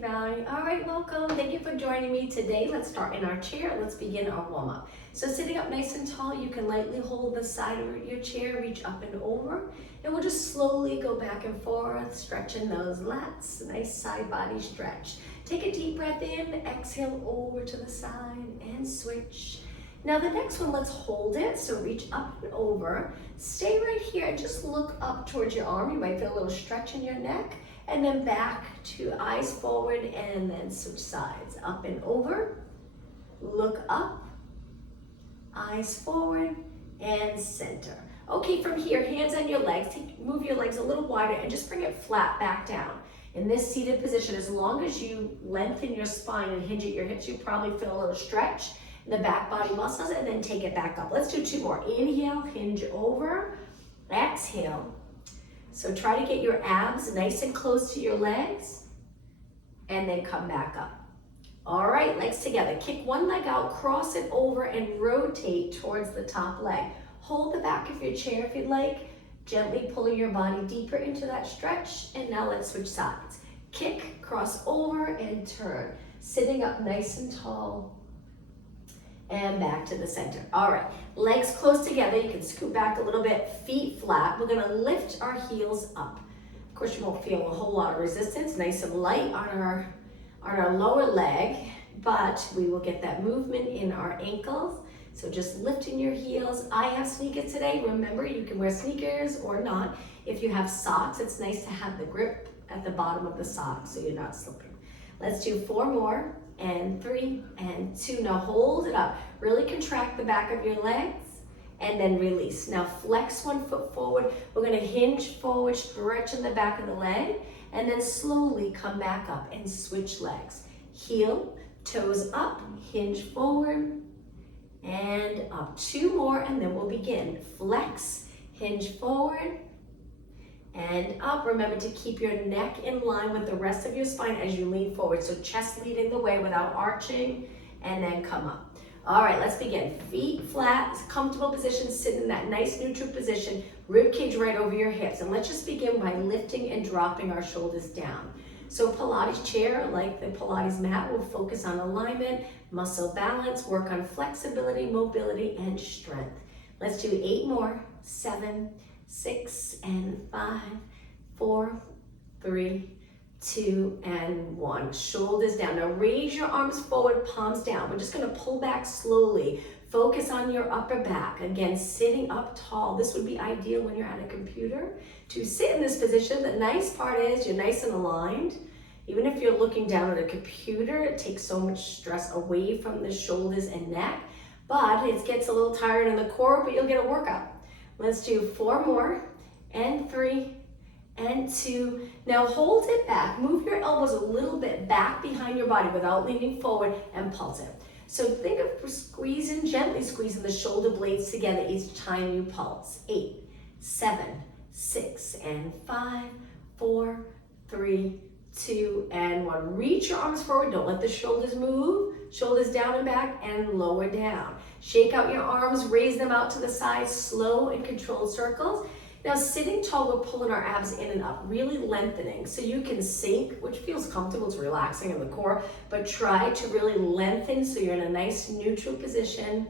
you, Valerie. All right, welcome. Thank you for joining me today. Let's start in our chair. Let's begin our warm-up. So sitting up nice and tall, you can lightly hold the side of your chair, reach up and over, and we'll just slowly go back and forth, stretching those lats. Nice side body stretch. Take a deep breath in, exhale over to the side and switch. Now the next one, let's hold it. So reach up and over. Stay right here and just look up towards your arm. You might feel a little stretch in your neck. And then back to eyes forward and then switch sides. Up and over. Look up. Eyes forward and center. Okay, from here, hands on your legs. Move your legs a little wider and just bring it flat back down. In this seated position, as long as you lengthen your spine and hinge at your hips, you probably feel a little stretch in the back body muscles, and then take it back up. Let's do 2 more. Inhale, hinge over. Exhale. So try to get your abs nice and close to your legs, and then come back up. All right, legs together. Kick one leg out, cross it over, and rotate towards the top leg. Hold the back of your chair if you'd like. Gently pulling your body deeper into that stretch, and now let's switch sides. Kick, cross over, and turn. Sitting up nice and tall, and back to the center. All right, legs close together. You can scoot back a little bit, feet flat. We're gonna lift our heels up. Of course, you won't feel a whole lot of resistance, nice and light on our lower leg, but we will get that movement in our ankles. So just lifting your heels. I have sneakers today. Remember, you can wear sneakers or not. If you have socks, it's nice to have the grip at the bottom of the sock so you're not slipping. Let's do 4 more. And 3 and 2. Now hold it up. Really contract the back of your legs and then release. Now flex one foot forward. We're going to hinge forward, stretching the back of the leg, and then slowly come back up and switch legs. Heel, toes up, hinge forward, and up. 2 more, and then we'll begin. Flex, hinge forward, and up. Remember to keep your neck in line with the rest of your spine as you lean forward. So chest leading the way without arching, and then come up. All right, let's begin. Feet flat, comfortable position, sit in that nice neutral position, rib cage right over your hips. And let's just begin by lifting and dropping our shoulders down. So Pilates chair, like the Pilates mat, will focus on alignment, muscle balance, work on flexibility, mobility, and strength. Let's do 8 more. 7, 6, and 5, 4, 3, 2, and 1. Shoulders down. Now raise your arms forward, palms down. We're just going to pull back slowly. Focus on your upper back. Again, sitting up tall. This would be ideal when you're at a computer. To sit in this position, the nice part is you're nice and aligned. Even if you're looking down at a computer, it takes so much stress away from the shoulders and neck. But it gets a little tired in the core, but you'll get a workout. Let's do 4 more, and 3, and 2. Now hold it back. Move your elbows a little bit back behind your body without leaning forward, and pulse it. So think of gently squeezing the shoulder blades together each time you pulse. 8, 7, 6, and 5, 4, 3, 2, and 1. Reach your arms forward. Don't let the shoulders move. Shoulders down and back, and lower down. Shake out your arms, raise them out to the side, slow and controlled circles. Now sitting tall, we're pulling our abs in and up, really lengthening. So you can sink, which feels comfortable, it's relaxing in the core, but try to really lengthen so you're in a nice neutral position.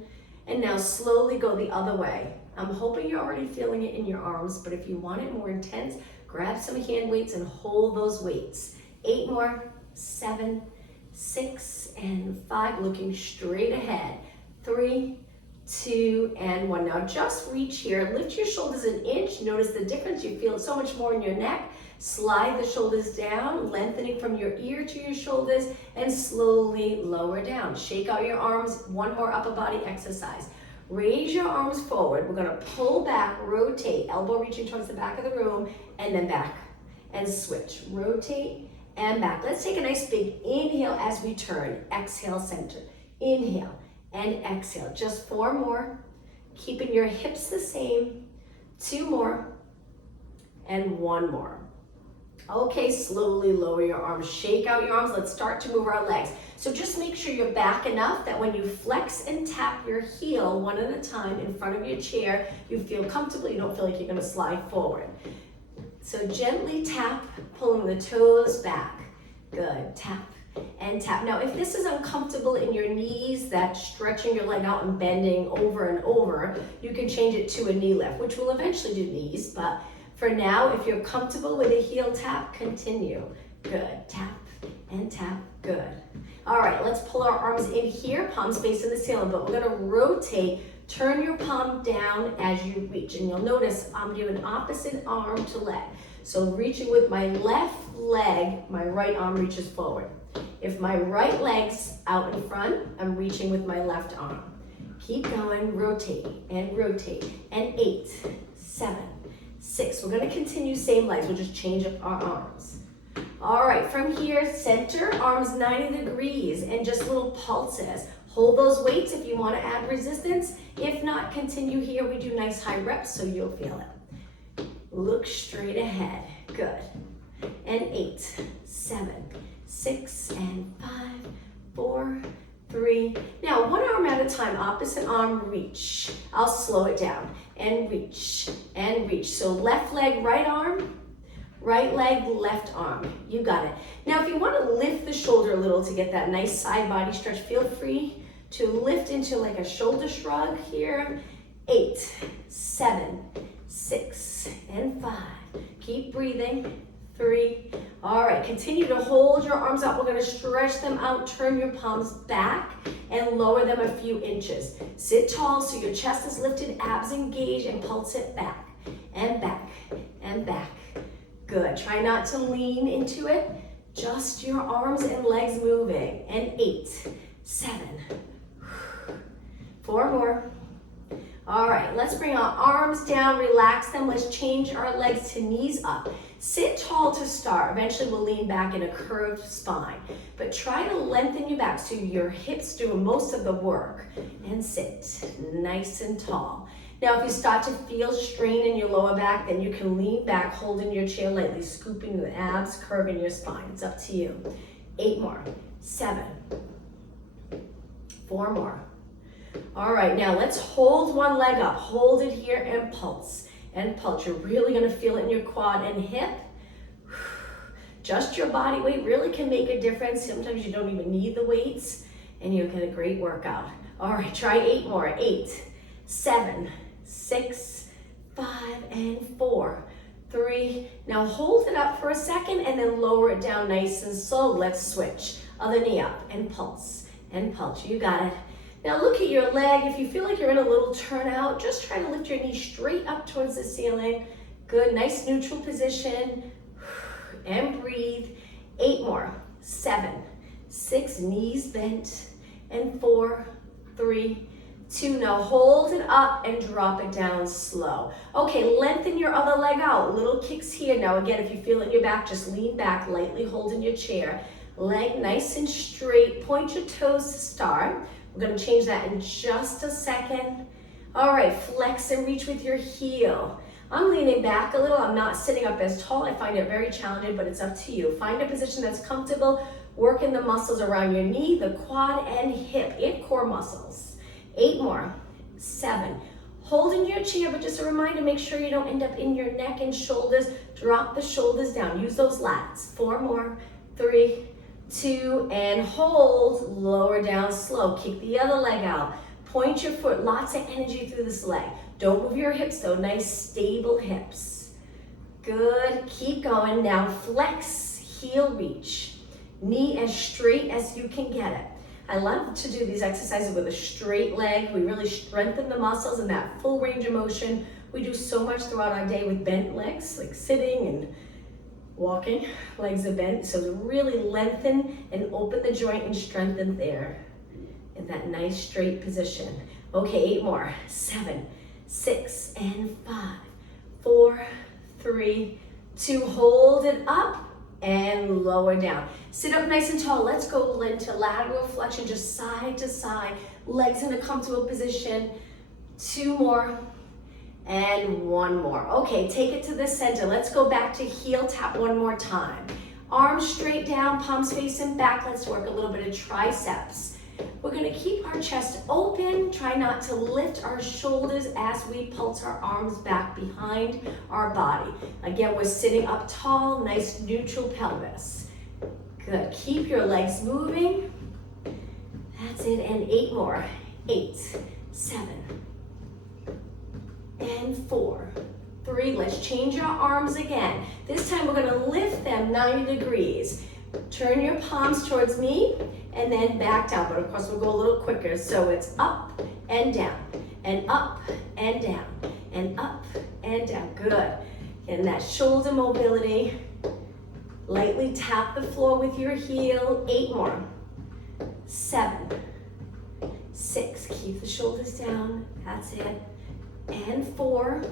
And now slowly go the other way. I'm hoping you're already feeling it in your arms, but if you want it more intense, grab some hand weights and hold those weights. 8 more, 7, 6, and 5, looking straight ahead. 3, 2, and 1. Now just reach here, lift your shoulders an inch. Notice the difference, you feel it so much more in your neck. Slide the shoulders down, lengthening from your ear to your shoulders, and slowly lower down. Shake out your arms, 1 more upper body exercise. Raise your arms forward. We're gonna pull back, rotate, elbow reaching towards the back of the room, and then back, and switch. Rotate and back. Let's take a nice big inhale as we turn. Exhale, center. Inhale and exhale. Just 4 more. Keeping your hips the same. 2 more. And 1 more. Okay, slowly lower your arms. Shake out your arms. Let's start to move our legs. So just make sure you're back enough that when you flex and tap your heel one at a time in front of your chair, you feel comfortable. You don't feel like you're going to slide forward. So gently tap, pulling the toes back. Good, tap and tap. Now, if this is uncomfortable in your knees, that stretching your leg out and bending over and over, you can change it to a knee lift, which will eventually do knees, but for now, if you're comfortable with a heel tap, continue. Good, tap and tap, good. All right, let's pull our arms in here, palms facing the ceiling, but we're gonna rotate, turn your palm down as you reach, and you'll notice I'm doing opposite arm to leg. So reaching with my left leg, my right arm reaches forward. If my right leg's out in front, I'm reaching with my left arm. Keep going, rotate, and 8, 7, 6. We're gonna continue same legs, we'll just change up our arms. All right, from here, center, arms 90 degrees, and just little pulses. Hold those weights if you wanna add resistance. If not, continue here. We do nice high reps, so you'll feel it. Look straight ahead, good. And 8, 7, 6, and 5, 4, 3. Now, one arm at a time, opposite arm, reach. I'll slow it down, and reach, and reach. So left leg, right arm, right leg, left arm. You got it. Now, if you want to lift the shoulder a little to get that nice side body stretch, feel free to lift into like a shoulder shrug here. 8, 7, 6, and 5. Keep breathing. 3. All right, continue to hold your arms up. We're gonna stretch them out, turn your palms back and lower them a few inches. Sit tall so your chest is lifted, abs engaged, and pulse it back and back and back. Good, try not to lean into it, just your arms and legs moving. And 8, 7, 4 more. All right, let's bring our arms down, relax them. Let's change our legs to knees up. Sit tall to start. Eventually we'll lean back in a curved spine, but try to lengthen your back so your hips do most of the work, and sit nice and tall. Now, if you start to feel strain in your lower back, then you can lean back, holding your chair lightly, scooping the abs, curving your spine. It's up to you. 8 more, 7, 4 more. All right, now let's hold one leg up. Hold it here and pulse. And pulse. You're really gonna feel it in your quad and hip. Just your body weight really can make a difference. Sometimes you don't even need the weights and you'll get a great workout. All right, try 8 more. 8, 7, 6, 5, and 4, 3. Now hold it up for a second and then lower it down nice and slow. Let's switch. Other knee up and pulse and pulse. You got it. Now look at your leg. If you feel like you're in a little turnout, just try to lift your knee straight up towards the ceiling. Good, nice neutral position. And breathe. 8 more. 7, 6, knees bent. And 4, 3, 2. Now hold it up and drop it down slow. Okay, lengthen your other leg out. Little kicks here. Now again, if you feel it in your back, just lean back, lightly holding your chair. Leg nice and straight. Point your toes to start. We're gonna change that in just a second. All right, flex and reach with your heel. I'm leaning back a little. I'm not sitting up as tall. I find it very challenging, but it's up to you. Find a position that's comfortable. Working the muscles around your knee, the quad and hip, and core muscles. 8 more, 7. Holding your chair, but just a reminder, make sure you don't end up in your neck and shoulders. Drop the shoulders down. Use those lats. 4 more, 3, 2, and hold, lower down slow. Kick the other leg out. Point your foot, lots of energy through this leg. Don't move your hips though, nice stable hips. Good, keep going. Now flex, heel reach. Knee as straight as you can get it. I love to do these exercises with a straight leg. We really strengthen the muscles and that full range of motion. We do so much throughout our day with bent legs, like sitting and walking, legs are bent, so to really lengthen and open the joint and strengthen there in that nice straight position. Okay, 8 more. 7, 6, and 5, 4, 3, 2. Hold it up and lower down. Sit up nice and tall. Let's go into lateral flexion, just side to side. Legs in a comfortable position. 2 more. And 1 more. Okay, take it to the center. Let's go back to heel tap one more time. Arms straight down, palms facing back. Let's work a little bit of triceps. We're gonna keep our chest open. Try not to lift our shoulders as we pulse our arms back behind our body. Again, we're sitting up tall, nice neutral pelvis. Good, keep your legs moving. That's it, and 8 more. 8, 7, and 4, 3. Let's change our arms again. This time we're gonna lift them 90 degrees. Turn your palms towards me and then back down, but of course we'll go a little quicker. So it's up and down, and up and down, and up and down. Good. And that shoulder mobility. Lightly tap the floor with your heel. 8 more. 7, 6. Keep the shoulders down. That's it. And 4,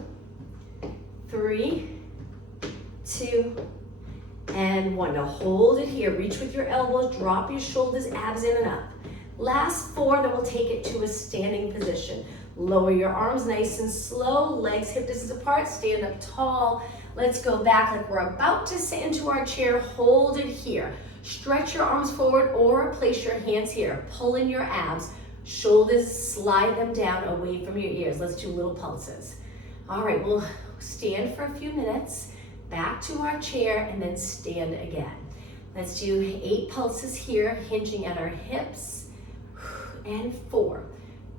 3, 2, and 1. Now hold it here. Reach with your elbows. Drop your shoulders, abs in and up. Last 4, then we'll take it to a standing position. Lower your arms nice and slow. Legs hip distance apart. Stand up tall. Let's go back like we're about to sit into our chair. Hold it here. Stretch your arms forward or place your hands here. Pull in your abs. Shoulders, slide them down away from your ears. Let's do little pulses. All right, we'll stand for a few minutes. Back to our chair and then stand again. Let's do 8 pulses here, hinging at our hips. And 4,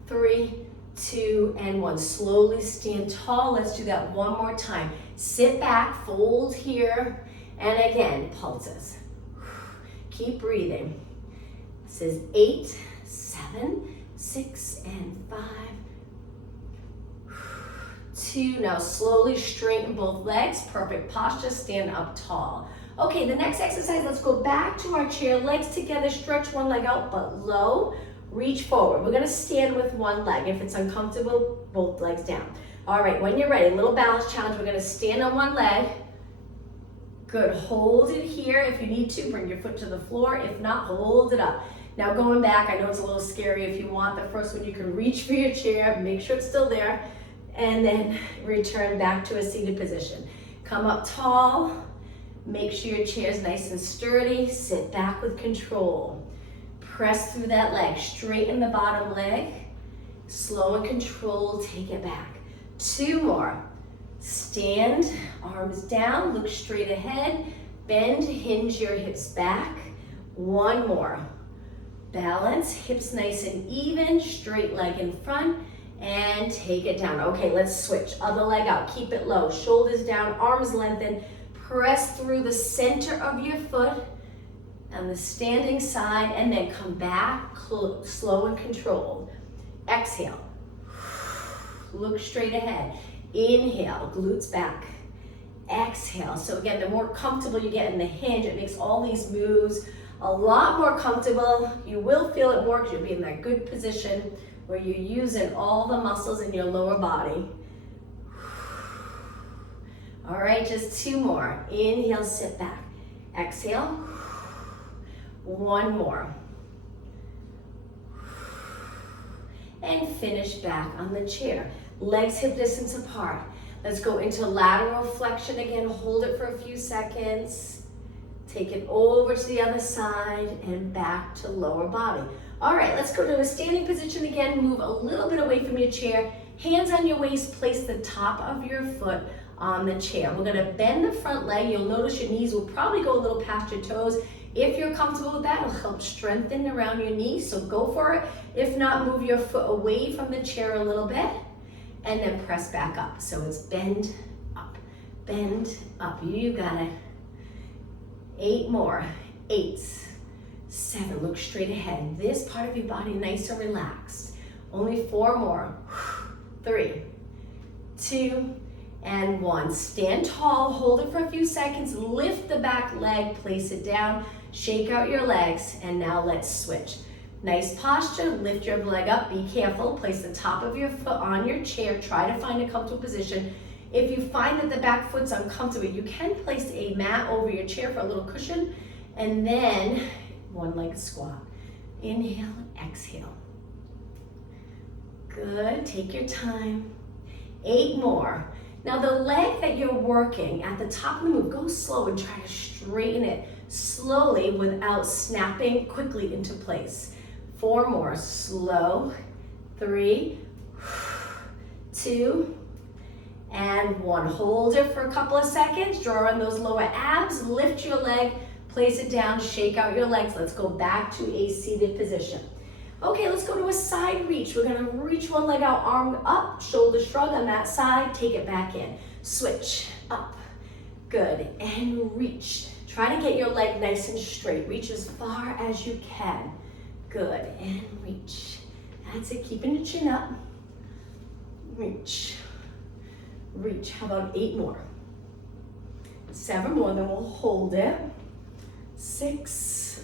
3, 2, and 1. Slowly stand tall. Let's do that one more time. Sit back, fold here, and again, pulses. Keep breathing. This is 8, 7, 6, and 5, 2. Now slowly straighten both legs. Perfect posture. Stand up tall. Okay, the next exercise, let's go back to our chair. Legs together. Stretch one leg out, but low. Reach forward. We're going to stand with one leg. If it's uncomfortable, both legs down. All right, when you're ready, a little balance challenge. We're going to stand on one leg. Good. Hold it here. If you need to, bring your foot to the floor. If not, hold it up. Now going back, I know it's a little scary. If you want the first one, you can reach for your chair. Make sure it's still there. And then return back to a seated position. Come up tall. Make sure your chair is nice and sturdy. Sit back with control. Press through that leg. Straighten the bottom leg. Slow and controlled. Take it back. 2 more. Stand, arms down. Look straight ahead. Bend, hinge your hips back. 1 more. Balance, hips nice and even. Straight leg in front. And take it down. Okay, let's switch. Other leg out. Keep it low. Shoulders down, arms lengthen. Press through the center of your foot on the standing side, and then come back slow and controlled. Exhale. Look straight ahead. Inhale, glutes back. Exhale. So again, the more comfortable you get in the hinge, it makes all these moves a lot more comfortable. You will feel it more because you'll be in that good position where you're using all the muscles in your lower body. All right, just 2 more. Inhale, sit back. Exhale. 1 more. And finish back on the chair. Legs hip distance apart. Let's go into lateral flexion again. Hold it for a few seconds. Take it over to the other side and back to lower body. All right, let's go to a standing position again. Move a little bit away from your chair. Hands on your waist. Place the top of your foot on the chair. We're gonna bend the front leg. You'll notice your knees will probably go a little past your toes. If you're comfortable with that, it'll help strengthen around your knees, so go for it. If not, move your foot away from the chair a little bit and then press back up. So it's bend up, bend up. You got it. 8 more. 8, 7, look straight ahead. This part of your body nice and relaxed. Only 4 more. 3, 2, and 1. Stand tall, hold it for a few seconds, lift the back leg, place it down, shake out your legs, and now let's switch. Nice posture, lift your leg up, be careful, place the top of your foot on your chair, try to find a comfortable position. If you find that the back foot's uncomfortable, you can place a mat over your chair for a little cushion, and then one-legged squat. Inhale, exhale. Good, take your time. 8 more. Now the leg that you're working at the top of the move, go slow and try to straighten it slowly without snapping quickly into place. 4 more, slow. 3, 2, and 1. Hold it for a couple of seconds. Draw in those lower abs, lift your leg, Place it down, shake out your legs. Let's go back to a seated position. Okay, let's go to a side reach. We're gonna reach one leg out, arm up, shoulder shrug on that side, take it back in. Switch, up, good, and reach. Try to get your leg nice and straight. Reach as far as you can. Good, and reach. That's it, keeping the chin up. Reach, reach. How about 8 more? 7 more, then we'll hold it. 6,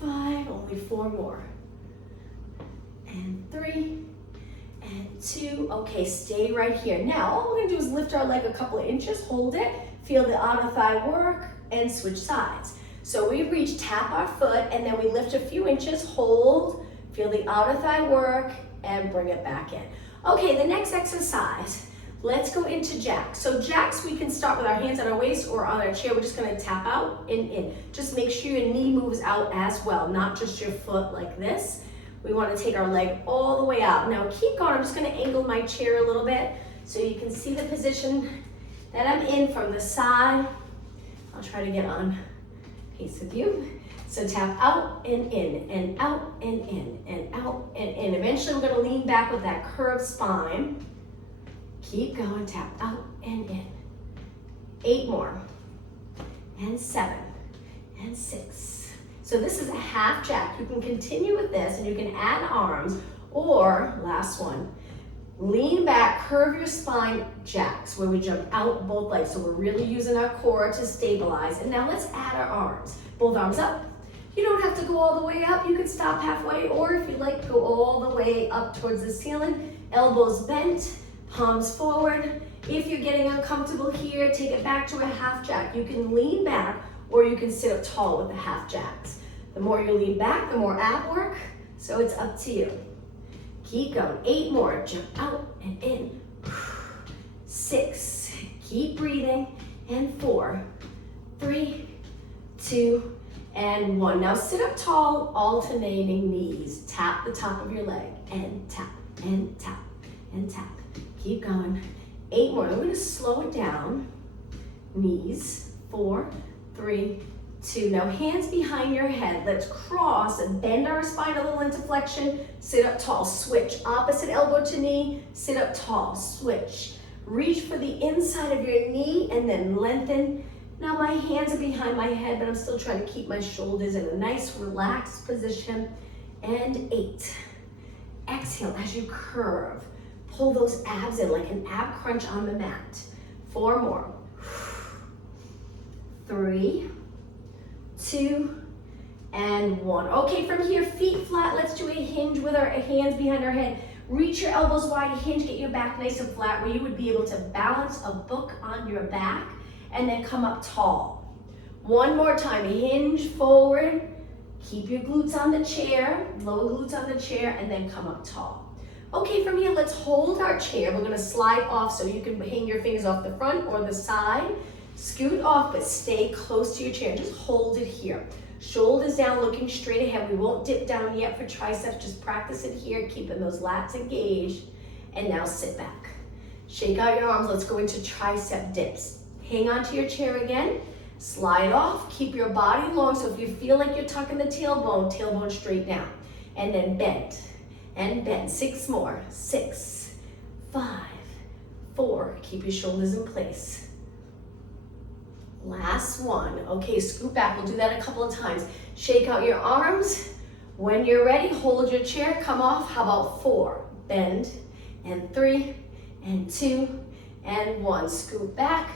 5, only 4 more. And 3, and 2. Okay, stay right here. Now, all we're gonna do is lift our leg a couple of inches, hold it, feel the outer thigh work, and switch sides. So we reach, tap our foot, and then we lift a few inches, hold, feel the outer thigh work, and bring it back in. Okay, the next exercise, let's go into jacks. So jacks, we can start with our hands on our waist or on our chair. We're just gonna tap out and in. Just make sure your knee moves out as well, not just your foot like this. We wanna take our leg all the way out. Now keep going, I'm just gonna angle my chair a little bit so you can see the position that I'm in from the side. I'll try to get on pace with you. So tap out and in, and out and in, and out and in. Eventually we're gonna lean back with that curved spine. Keep going, tap out and in. 8 more, and 7, and 6. So this is a half jack. You can continue with this and you can add arms, or last one, lean back, curve your spine, jacks, where we jump out both legs. So we're really using our core to stabilize. And now let's add our arms. Both arms up. You don't have to go all the way up. You can stop halfway, or if you like, go all the way up towards the ceiling. Elbows bent, palms forward. If you're getting uncomfortable here, take it back to a half jack. You can lean back, or you can sit up tall with the half jacks. The more you lean back, the more ab work, so it's up to you. Keep going, 8 more, jump out and in. 6, keep breathing, and 4, 3, 2, and 1. Now sit up tall, alternating knees. Tap the top of your leg, and tap, and tap, and tap. Keep going, 8 more. I'm gonna slow it down. Knees, 4, 3, 2. Now hands behind your head. Let's cross and bend our spine a little into flexion. Sit up tall, switch. Opposite elbow to knee, sit up tall, switch. Reach for the inside of your knee and then lengthen. Now my hands are behind my head, but I'm still trying to keep my shoulders in a nice relaxed position. And 8. Exhale as you curve. Pull those abs in like an ab crunch on the mat. 4 more. 3, 2, and 1. Okay, from here, feet flat. Let's do a hinge with our hands behind our head. Reach your elbows wide, hinge, get your back nice and flat where you would be able to balance a book on your back and then come up tall. 1 more time, hinge forward. Keep your glutes on the chair, lower glutes on the chair, and then come up tall. Okay, from here, let's hold our chair. We're gonna slide off so you can hang your fingers off the front or the side. Scoot off, but stay close to your chair. Just hold it here. Shoulders down, looking straight ahead. We won't dip down yet for triceps. Just practice it here, keeping those lats engaged. And now sit back. Shake out your arms. Let's go into tricep dips. Hang on to your chair again. Slide off. Keep your body long. So if you feel like you're tucking the tailbone straight down. And then bend. And bend. 6 more. 6, 5, 4. Keep your shoulders in place. Last one. Okay, scoot back. We'll do that a couple of times. Shake out your arms. When you're ready, hold your chair. Come off. How about 4? Bend. And 3, and 2, and 1. Scoot back.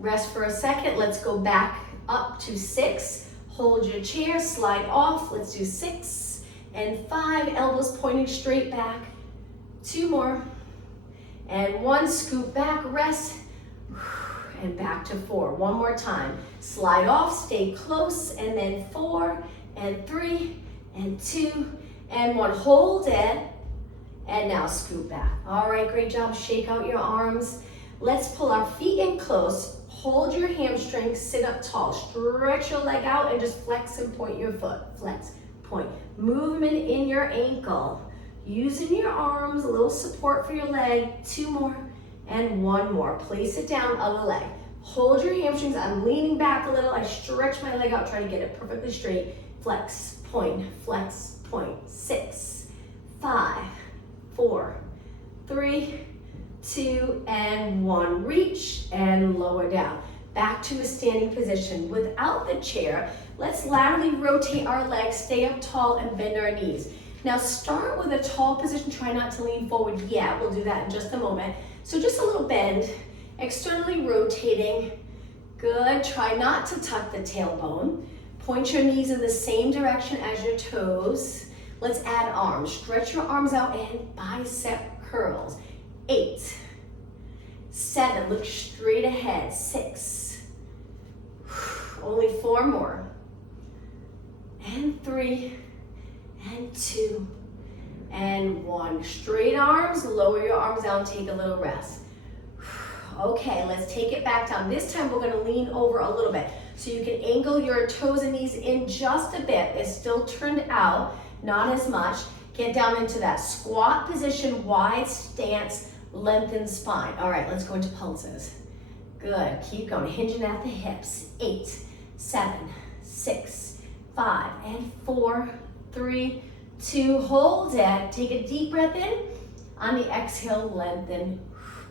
Rest for a second. Let's go back up to 6. Hold your chair. Slide off. Let's do 6 and 5. Elbows pointing straight back. 2 more. And 1. Scoot back. Rest. And back to 4. 1 more time. Slide off, stay close, and then 4, and 3, and 2, and 1. Hold it, and now scoot back. All right, great job. Shake out your arms. Let's pull our feet in close. Hold your hamstrings, sit up tall. Stretch your leg out and just flex and point your foot. Flex, point. Movement in your ankle. Using your arms, a little support for your leg. 2 more. And 1 more. Place it down, other leg. Hold your hamstrings. I'm leaning back a little. I stretch my leg out, try to get it perfectly straight. Flex, point, flex, point. 6, 5, 4, 3, 2, and 1. Reach and lower down. Back to a standing position. Without the chair, let's laterally rotate our legs, stay up tall, and bend our knees. Now start with a tall position. Try not to lean forward yet. We'll do that in just a moment. So just a little bend, externally rotating. Good. Try not to tuck the tailbone. Point your knees in the same direction as your toes. Let's add arms. Stretch your arms out and bicep curls. 8, 7, look straight ahead. 6, only 4 more. And 3, and 2, and 1. Straight arms, lower your arms down, take a little rest. Okay, let's take it back down. This time we're gonna lean over a little bit. So you can angle your toes and knees in just a bit. It's still turned out, not as much. Get down into that squat position, wide stance, lengthen spine. All right, let's go into pulses. Good, keep going, hinging at the hips. 8, 7, 6, 5, and 4, 3, 2, hold it. Take a deep breath in. On the exhale, lengthen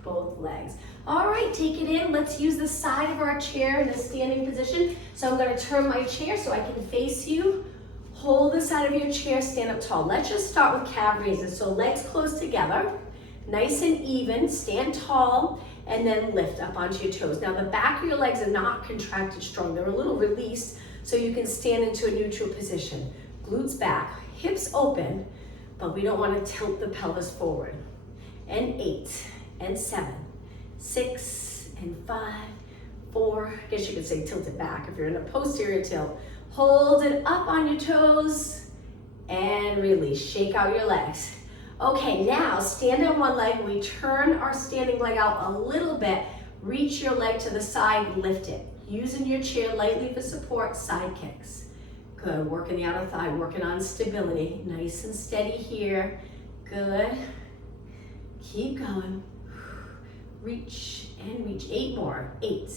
both legs. All right, take it in. Let's use the side of our chair in a standing position. So I'm gonna turn my chair so I can face you. Hold the side of your chair, stand up tall. Let's just start with calf raises. So legs close together, nice and even, stand tall, and then lift up onto your toes. Now the back of your legs are not contracted strong. They're a little released, so you can stand into a neutral position. Glutes back, hips open, but we don't want to tilt the pelvis forward. And 8, and 7, 6, and 5, 4, I guess you could say tilt it back if you're in a posterior tilt. Hold it up on your toes, and release, shake out your legs. Okay, now stand on one leg. We turn our standing leg out a little bit. Reach your leg to the side, lift it. Using your chair lightly for support, side kicks. Good, working the outer thigh, working on stability. Nice and steady here. Good. Keep going. Reach and reach. 8 more. 8,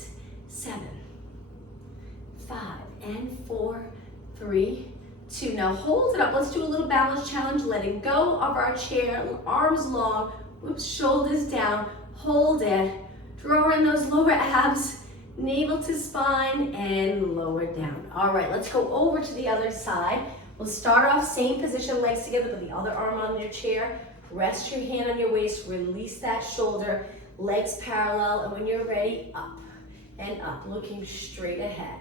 7, 5, and 4, 3, 2. Now hold it up. Let's do a little balance challenge. Letting go of our chair, arms long, whoops, shoulders down. Hold it. Draw in those lower abs, navel to spine, and lower down. All right, let's go over to the other side. We'll start off same position, legs together with the other arm on your chair. Rest your hand on your waist, release that shoulder, legs parallel, and when you're ready, up and up, looking straight ahead.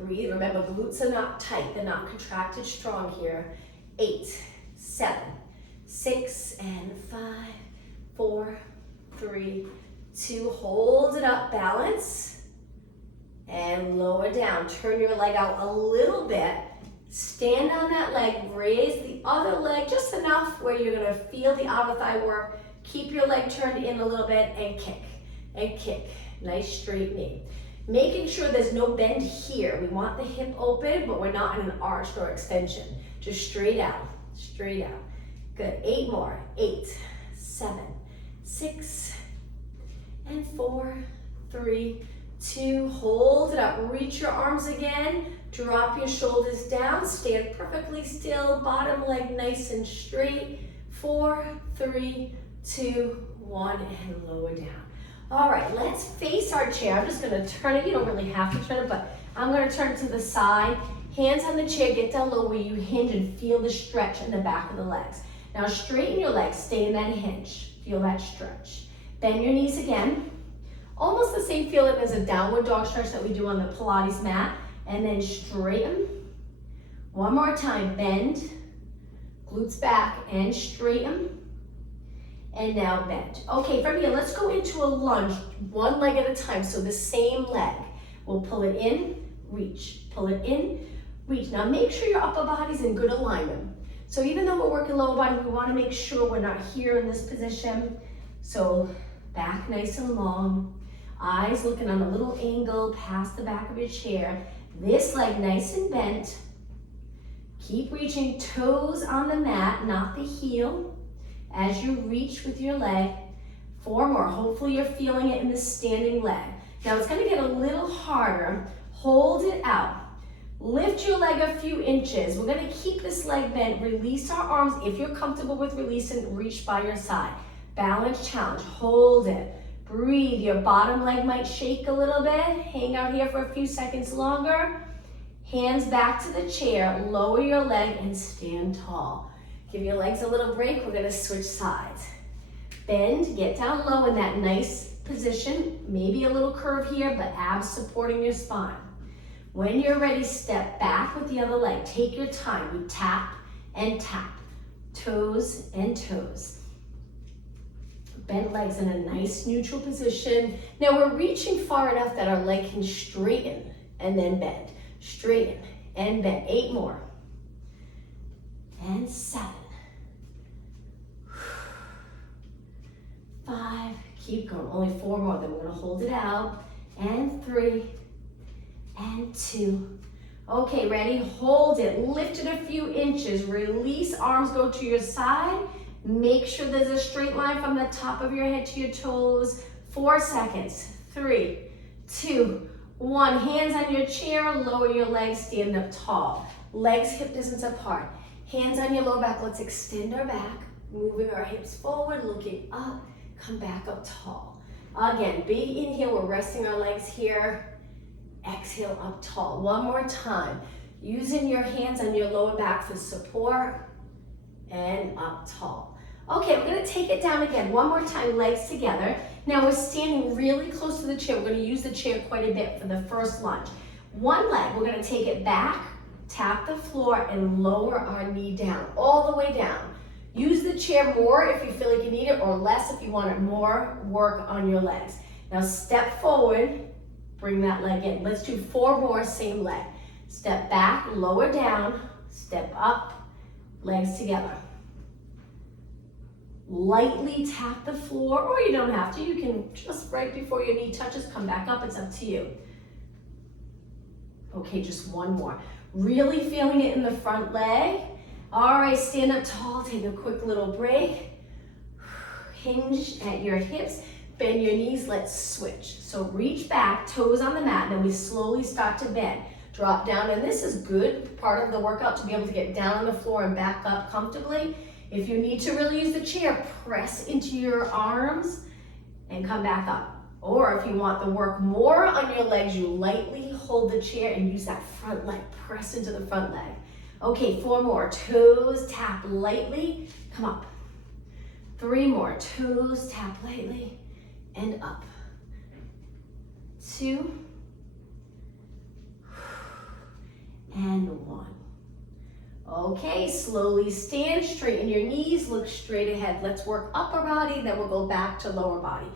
Breathe. Remember, glutes are not tight. They're not contracted strong here. 8, 7, 6, and 5, 4, 3, 2. Hold it up. Balance. And lower down. Turn your leg out a little bit. Stand on that leg. Raise the other leg just enough where you're going to feel the outer thigh work. Keep your leg turned in a little bit and kick. And kick. Nice straight knee. Making sure there's no bend here. We want the hip open, but we're not in an arch or extension. Just straight out, straight out. Good, 8 more. 8, 7, 6, and 4, 3, 2. Hold it up. Reach your arms again. Drop your shoulders down. Stand perfectly still. Bottom leg nice and straight. 4, 3, 2, 1, and lower down. All right, let's face our chair. I'm just gonna turn it. You don't really have to turn it, but I'm gonna turn it to the side. Hands on the chair, get down low where you hinge and feel the stretch in the back of the legs. Now straighten your legs, stay in that hinge. Feel that stretch. Bend your knees again. Almost the same feeling as a downward dog stretch that we do on the Pilates mat. And then straighten. One more time, bend. Glutes back and straighten. And now bend. Okay, from here, let's go into a lunge, one leg at a time. So the same leg. We'll pull it in, reach. Pull it in, reach. Now make sure your upper body's in good alignment. So even though we're working lower body, we want to make sure we're not here in this position. So back nice and long. Eyes looking on a little angle past the back of your chair. This leg nice and bent. Keep reaching, toes on the mat, not the heel. As you reach with your leg, 4 more. Hopefully you're feeling it in the standing leg. Now it's gonna get a little harder. Hold it out. Lift your leg a few inches. We're gonna keep this leg bent. Release our arms. If you're comfortable with releasing, reach by your side. Balance challenge, hold it. Breathe, your bottom leg might shake a little bit. Hang out here for a few seconds longer. Hands back to the chair, lower your leg and stand tall. Give your legs a little break, we're gonna switch sides. Bend, get down low in that nice position. Maybe a little curve here, but abs supporting your spine. When you're ready, step back with the other leg. Take your time, we tap and tap. Toes and toes. Bend legs in a nice neutral position. Now we're reaching far enough that our leg can straighten and then bend. Straighten and bend. 8 more. And 7. 5. Keep going. Only 4 more. Then we're going to hold it out. And 3. And 2. Okay, ready? Hold it. Lift it a few inches. Release. Arms go to your side. Make sure there's a straight line from the top of your head to your toes. 4 seconds. 3, 2, 1. Hands on your chair. Lower your legs. Stand up tall. Legs hip distance apart. Hands on your lower back. Let's extend our back. Moving our hips forward. Looking up. Come back up tall. Again, big inhale. We're resting our legs here. Exhale up tall. One more time. Using your hands on your lower back for support. And up tall. Okay, we're gonna take it down again. One more time, legs together. Now we're standing really close to the chair. We're gonna use the chair quite a bit for the first lunge. One leg, we're gonna take it back, tap the floor, and lower our knee down, all the way down. Use the chair more if you feel like you need it, or less if you want it more work on your legs. Now step forward, bring that leg in. Let's do 4 more, same leg. Step back, lower down, step up, legs together. Lightly tap the floor, or you don't have to. You can just right before your knee touches, come back up. It's up to you. Okay, just 1 more. Really feeling it in the front leg. All right, stand up tall. Take a quick little break. Hinge at your hips. Bend your knees. Let's switch. So reach back, toes on the mat. Then we slowly start to bend. Drop down, and this is good part of the workout to be able to get down on the floor and back up comfortably. If you need to really use the chair, press into your arms and come back up. Or if you want the work more on your legs, you lightly hold the chair and use that front leg. Press into the front leg. Okay, 4 more. Toes tap lightly, come up. 3 more. Toes tap lightly and up. 2 and 1. Okay, slowly stand, straighten your knees, look straight ahead. Let's work upper body, then we'll go back to lower body.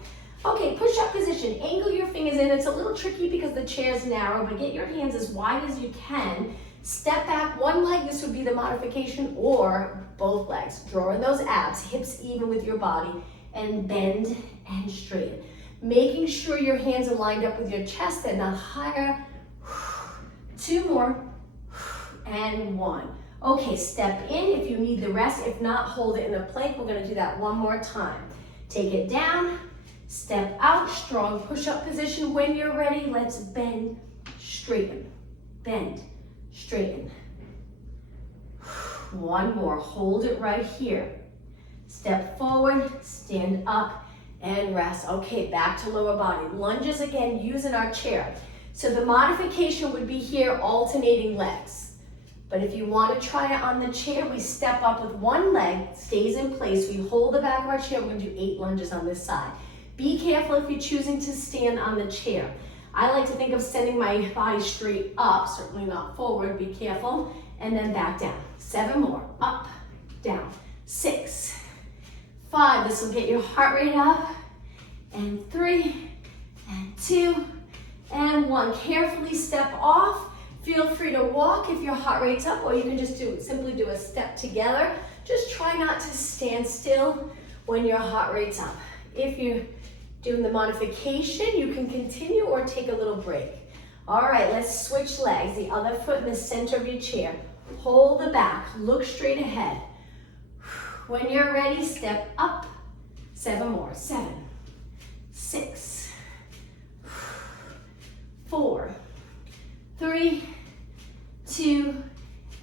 Okay, push-up position, angle your fingers in. It's a little tricky because the chair is narrow, but get your hands as wide as you can. Step back, one leg, this would be the modification, or both legs. Draw in those abs, hips even with your body, and bend and straighten. Making sure your hands are lined up with your chest and not higher. 2 more, and 1. Okay, step in if you need the rest. If not, hold it in a plank. We're gonna do that 1 more time. Take it down, step out, strong push-up position. When you're ready, let's bend, straighten, bend, straighten. 1 more, hold it right here. Step forward, stand up, and rest. Okay, back to lower body. Lunges again, using our chair. So the modification would be here, alternating legs. But if you want to try it on the chair, we step up with one leg, stays in place. We hold the back of our chair. We're going to do 8 lunges on this side. Be careful if you're choosing to stand on the chair. I like to think of sending my body straight up, certainly not forward. Be careful. And then back down. 7 more. Up, down. 6, 5. This will get your heart rate up. And 3, and 2, and 1. Carefully step off. Feel free to walk if your heart rate's up, or you can just simply do a step together. Just try not to stand still when your heart rate's up. If you're doing the modification, you can continue or take a little break. All right, let's switch legs. The other foot in the center of your chair. Hold the back, look straight ahead. When you're ready, step up. 7 more. 7, 6, 4, 3, 2,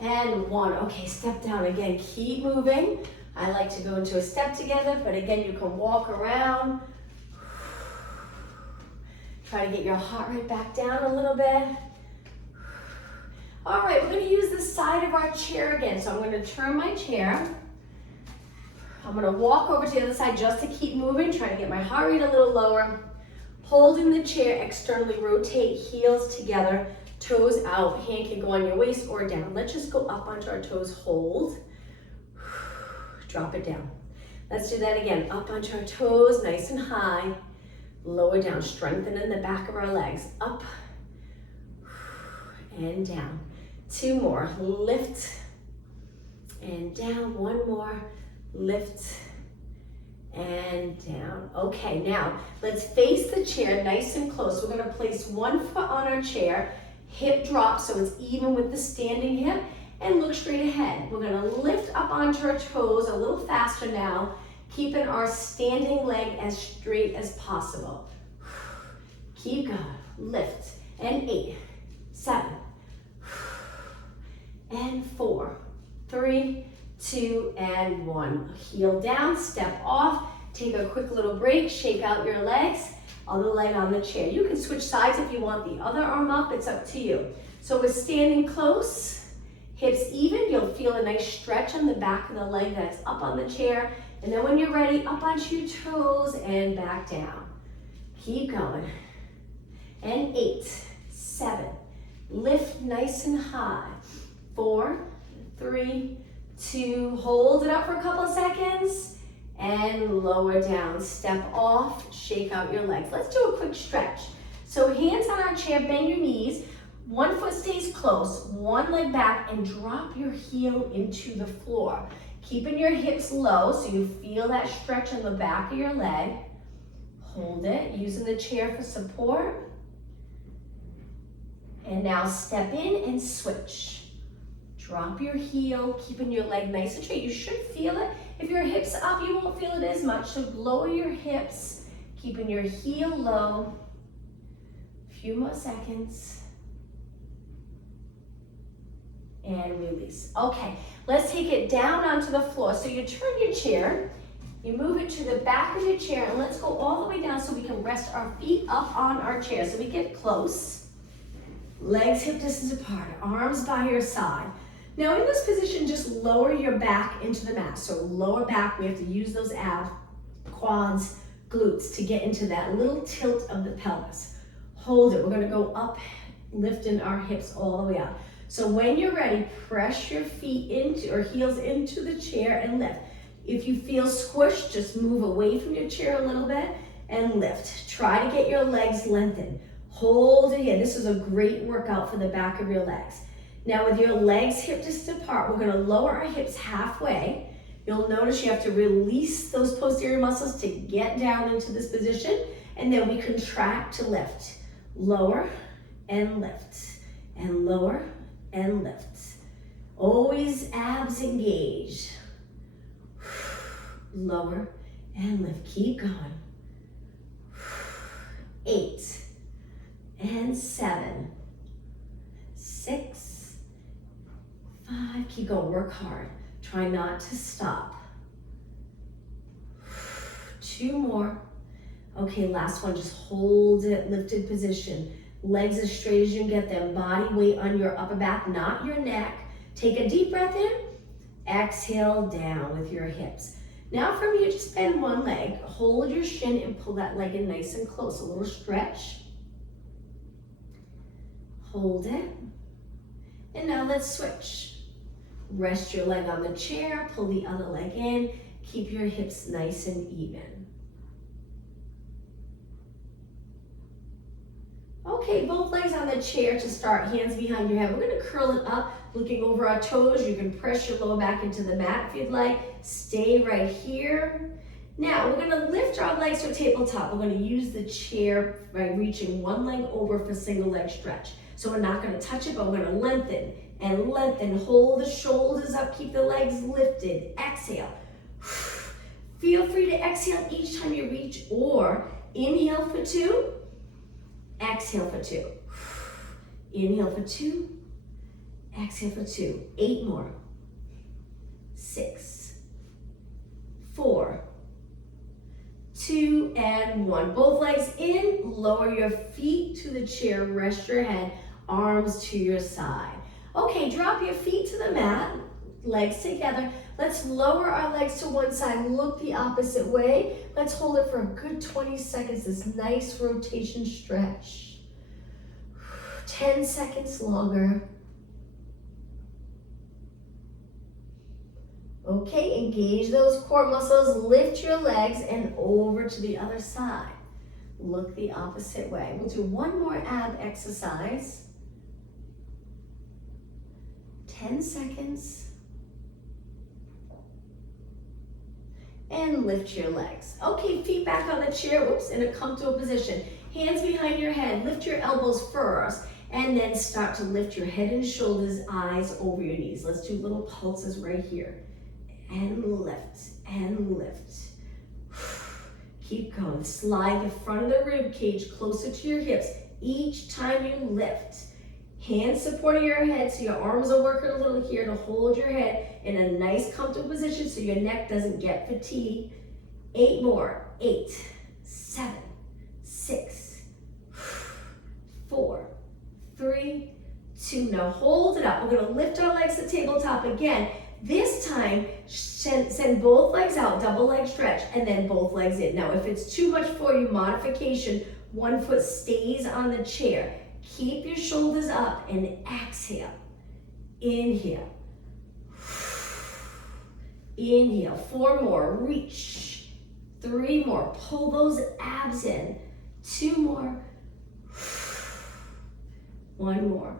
and 1. Okay, step down again. Keep moving. I like to go into a step together, but again, you can walk around. Try to get your heart rate back down a little bit. All right, we're going to use the side of our chair again. So I'm going to turn my chair. I'm going to walk over to the other side just to keep moving, trying to get my heart rate a little lower. Holding the chair, externally rotate, heels together, toes out. Hand can go on your waist or down. Let's just go up onto our toes, hold. Drop it down. Let's do that again. Up onto our toes, nice and high. Lower down, strengthen in the back of our legs. Up and down. 2 more, lift and down. 1 more, lift and down. Okay, now let's face the chair nice and close. We're gonna place 1 foot on our chair, hip drop so it's even with the standing hip, and look straight ahead. We're gonna lift up onto our toes a little faster now, keeping our standing leg as straight as possible. Keep going, lift, and 8, 7, and 4, 3, 2, and 1. Heel down, step off, take a quick little break, shake out your legs, other leg on the chair. You can switch sides if you want the other arm up, it's up to you. So we're standing close, hips even, you'll feel a nice stretch on the back of the leg that's up on the chair, and then when you're ready, up onto your toes and back down. Keep going. And 8, 7, lift nice and high. 4, 3, 2, hold it up for a couple of seconds, and lower down. Step off, shake out your legs. Let's do a quick stretch. So hands on our chair, bend your knees. 1 foot stays close, 1 leg back, and drop your heel into the floor. Keeping your hips low so you feel that stretch on the back of your leg. Hold it, using the chair for support. And now step in and switch. Drop your heel, keeping your leg nice and straight. You should feel it. If your hips up, you won't feel it as much. So lower your hips, keeping your heel low. A few more seconds. And release. Okay, let's take it down onto the floor. So you turn your chair, you move it to the back of your chair, and let's go all the way down so we can rest our feet up on our chair. So we get close. Legs hip distance apart, arms by your side. Now in this position, just lower your back into the mat. So lower back, we have to use those abs, quads, glutes to get into that little tilt of the pelvis. Hold it, we're gonna go up, lifting our hips all the way up. So when you're ready, press your feet into, or heels into the chair and lift. If you feel squished, just move away from your chair a little bit and lift. Try to get your legs lengthened. Hold it here. This is a great workout for the back of your legs. Now with your legs hip distance apart, we're gonna lower our hips halfway. You'll notice you have to release those posterior muscles to get down into this position, and then we contract to lift. Lower and lift, and lower and lift. Always abs engaged. Lower and lift. Keep going. 8 and 7, 6, 5. Keep going. Work hard. Try not to stop. 2 more. Okay, last one. Just hold it, lifted position. Legs as straight as you can get them. Body weight on your upper back, not your neck. Take a deep breath in. Exhale down with your hips. Now from here, just bend one leg. Hold your shin and pull that leg in nice and close. A little stretch. Hold it. And now let's switch. Rest your leg on the chair. Pull the other leg in. Keep your hips nice and even. Okay, both legs on the chair to start, hands behind your head. We're gonna curl it up, looking over our toes. You can press your lower back into the mat if you'd like. Stay right here. Now, we're gonna lift our legs to a tabletop. We're gonna use the chair by reaching one leg over for single leg stretch. So we're not gonna touch it, but we're gonna lengthen and lengthen. Hold the shoulders up, keep the legs lifted. Exhale. Feel free to exhale each time you reach, or Inhale for 2, exhale for 2. Inhale for 2, exhale for 2. 8 more. 6, 4, 2, and 1. Both legs in, lower your feet to the chair, rest your head, arms to your side. Okay, drop your feet to the mat, legs together. Let's lower our legs to one side, look the opposite way. Let's hold it for a good 20 seconds, this nice rotation stretch. 10 seconds longer. Okay, engage those core muscles, lift your legs and over to the other side. Look the opposite way. We'll do one more ab exercise. 10 seconds. And lift your legs. Okay, feet back on the chair, oops, in a comfortable position. Hands behind your head, lift your elbows first, and then start to lift your head and shoulders, eyes over your knees. Let's do little pulses right here. And lift, and lift. Keep going. Slide the front of the rib cage closer to your hips each time you lift. Hands supporting your head so your arms are working a little here to hold your head in a nice comfortable position so your neck doesn't get fatigued. 8 more. 8, 7, 6, 4, 3, 2. Now hold it up. We're going to lift our legs to tabletop again. This time, send both legs out, double leg stretch, and then both legs in. Now, if it's too much for you, modification, one foot stays on the chair. Keep your shoulders up and exhale. Inhale. Inhale. 4 more. Reach. 3 more. Pull those abs in. 2 more. 1 more.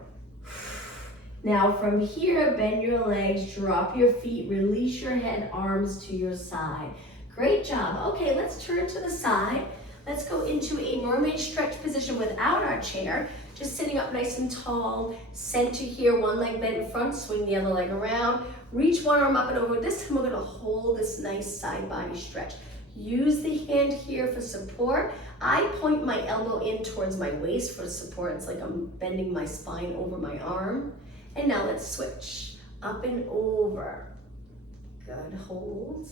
Now from here, bend your legs, drop your feet, release your head, arms to your side. Great job. Okay, let's turn to the side. Let's go into a mermaid stretch position without our chair. Just sitting up nice and tall, center here, one leg bent in front, swing the other leg around. Reach one arm up and over. This time we're gonna hold this nice side body stretch. Use the hand here for support. I point my elbow in towards my waist for support. It's like I'm bending my spine over my arm. And now let's switch, up and over. Good, hold.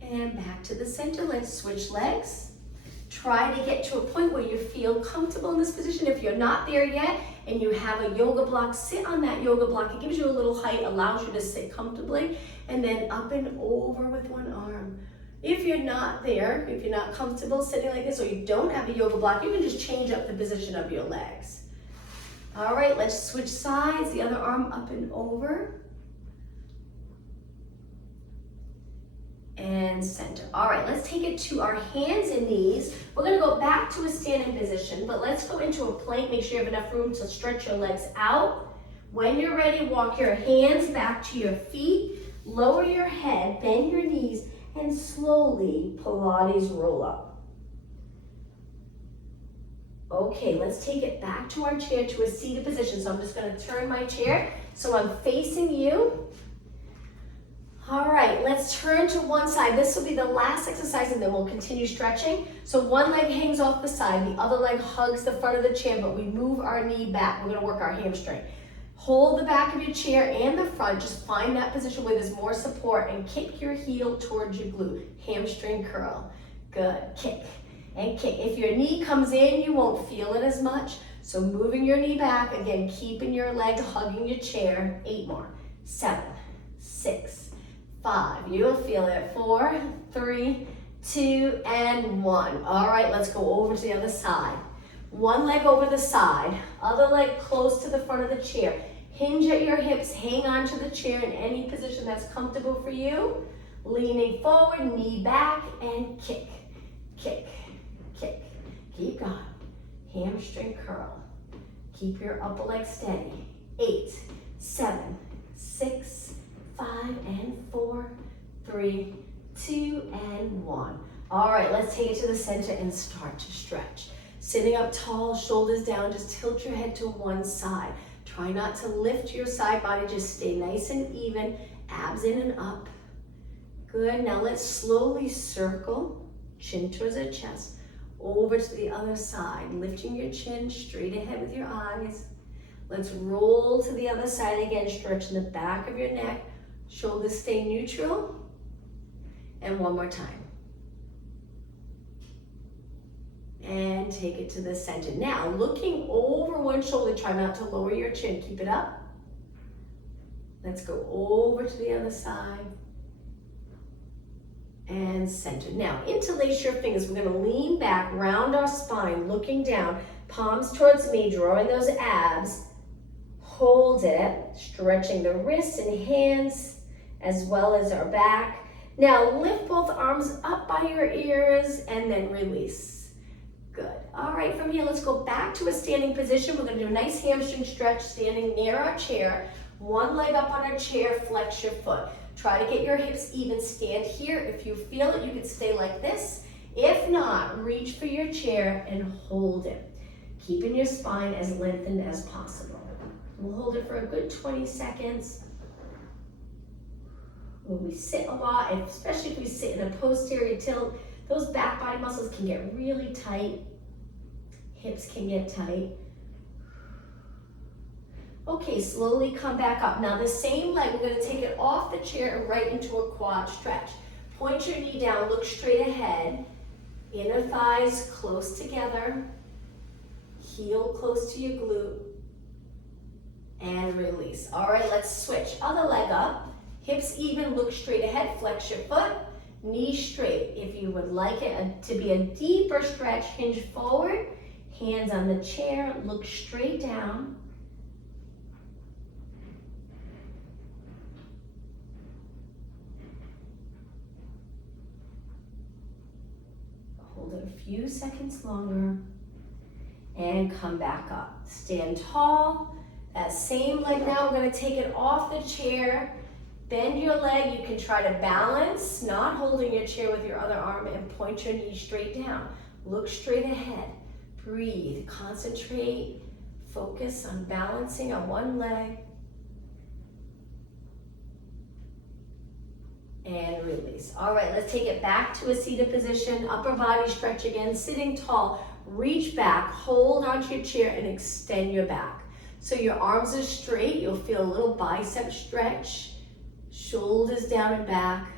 And back to the center, let's switch legs. Try to get to a point where you feel comfortable in this position. If you're not there yet and you have a yoga block, sit on that yoga block. It gives you a little height, allows you to sit comfortably, and then up and over with one arm. If you're not there, if you're not comfortable sitting like this, or you don't have a yoga block, you can just change up the position of your legs. All right, let's switch sides, the other arm up and over. And center. All right, let's take it to our hands and knees. We're gonna go back to a standing position, but let's go into a plank. Make sure you have enough room to stretch your legs out. When you're ready, walk your hands back to your feet, lower your head, bend your knees, and slowly Pilates roll up. Okay, let's take it back to our chair to a seated position. So I'm just gonna turn my chair so I'm facing you. All right, let's turn to one side. This will be the last exercise and then we'll continue stretching. So one leg hangs off the side, the other leg hugs the front of the chair, but we move our knee back. We're gonna work our hamstring. Hold the back of your chair and the front. Just find that position where there's more support and kick your heel towards your glute. Hamstring curl. Good, kick and kick. If your knee comes in, you won't feel it as much. So moving your knee back, again, keeping your leg hugging your chair. 8 more. 7, 6, 5. You'll feel it. 4, 3, 2, and 1. All right, let's go over to the other side. One leg over the side, other leg close to the front of the chair. Hinge at your hips, hang on to the chair in any position that's comfortable for you. Leaning forward, knee back, and kick, kick, kick. Keep going. Hamstring curl. Keep your upper leg steady. 8, 7, 6, 5, and 4, 3, 2, and 1. All right, let's take it to the center and start to stretch. Sitting up tall, shoulders down, just tilt your head to one side. Try not to lift your side body, just stay nice and even. Abs in and up. Good, now let's slowly circle, chin towards the chest, over to the other side, lifting your chin straight ahead with your eyes. Let's roll to the other side again, stretching the back of your neck, shoulders stay neutral, and one more time. And take it to the center. Now, looking over one shoulder, try not to lower your chin, keep it up. Let's go over to the other side. And center. Now, interlace your fingers. We're gonna lean back, round our spine, looking down, palms towards me, drawing those abs. Hold it, stretching the wrists and hands as well as our back. Now, lift both arms up by your ears and then release. Good. All right, from here, let's go back to a standing position. We're gonna do a nice hamstring stretch, standing near our chair. One leg up on our chair, flex your foot. Try to get your hips even, stand here. If you feel it, you can stay like this. If not, reach for your chair and hold it. Keeping your spine as lengthened as possible. We'll hold it for a good 20 seconds. When we sit a lot, and especially if we sit in a posterior tilt, those back body muscles can get really tight. Hips can get tight. Okay, slowly come back up. Now the same leg, we're gonna take it off the chair and right into a quad stretch. Point your knee down, look straight ahead. Inner thighs close together. Heel close to your glute. And release. All right, let's switch. Other leg up. Hips even, look straight ahead, flex your foot. Knees straight. If you would like it to be a deeper stretch, hinge forward. Hands on the chair, look straight down. Hold it a few seconds longer and come back up. Stand tall. That same leg now, we're gonna take it off the chair. Bend your leg. You can try to balance, not holding your chair with your other arm, and point your knee straight down. Look straight ahead. Breathe, concentrate, focus on balancing on one leg. And release. All right, let's take it back to a seated position. Upper body stretch again, sitting tall. Reach back, hold onto your chair and extend your back. So your arms are straight, you'll feel a little bicep stretch. Shoulders down and back.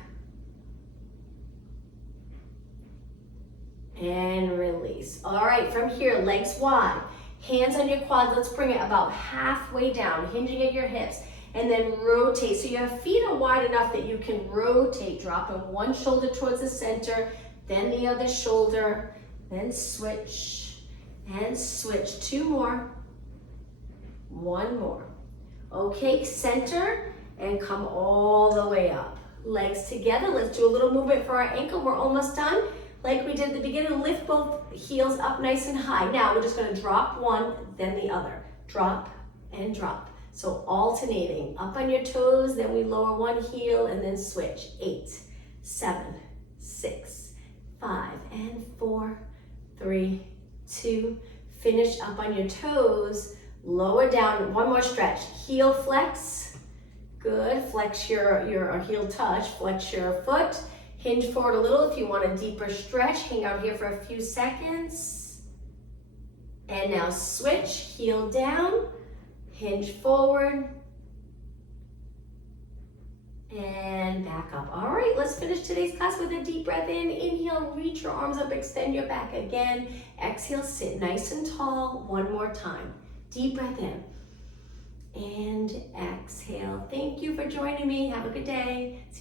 And release. All right, from here, legs wide. Hands on your quads, let's bring it about halfway down, hinging at your hips. And then rotate. So your feet are wide enough that you can rotate, dropping one shoulder towards the center, then the other shoulder, then switch, and switch. Two more. One more. Okay, center, and come all the way up. Legs together. Let's do a little movement for our ankle. We're almost done. Like we did at the beginning, lift both heels up nice and high. Now we're just gonna drop one, then the other. Drop and drop. So alternating, up on your toes, then we lower one heel and then switch. 8, 7, 6, 5, and 4, 3, 2. Finish up on your toes, lower down, one more stretch. Heel flex, good. Flex your heel touch, flex your foot. Hinge forward a little if you want a deeper stretch. Hang out here for a few seconds. And now switch, heel down. Hinge forward and back up. All right, let's finish today's class with a deep breath in. Inhale, reach your arms up, extend your back again. Exhale, sit nice and tall. One more time. Deep breath in and exhale. Thank you for joining me. Have a good day. See you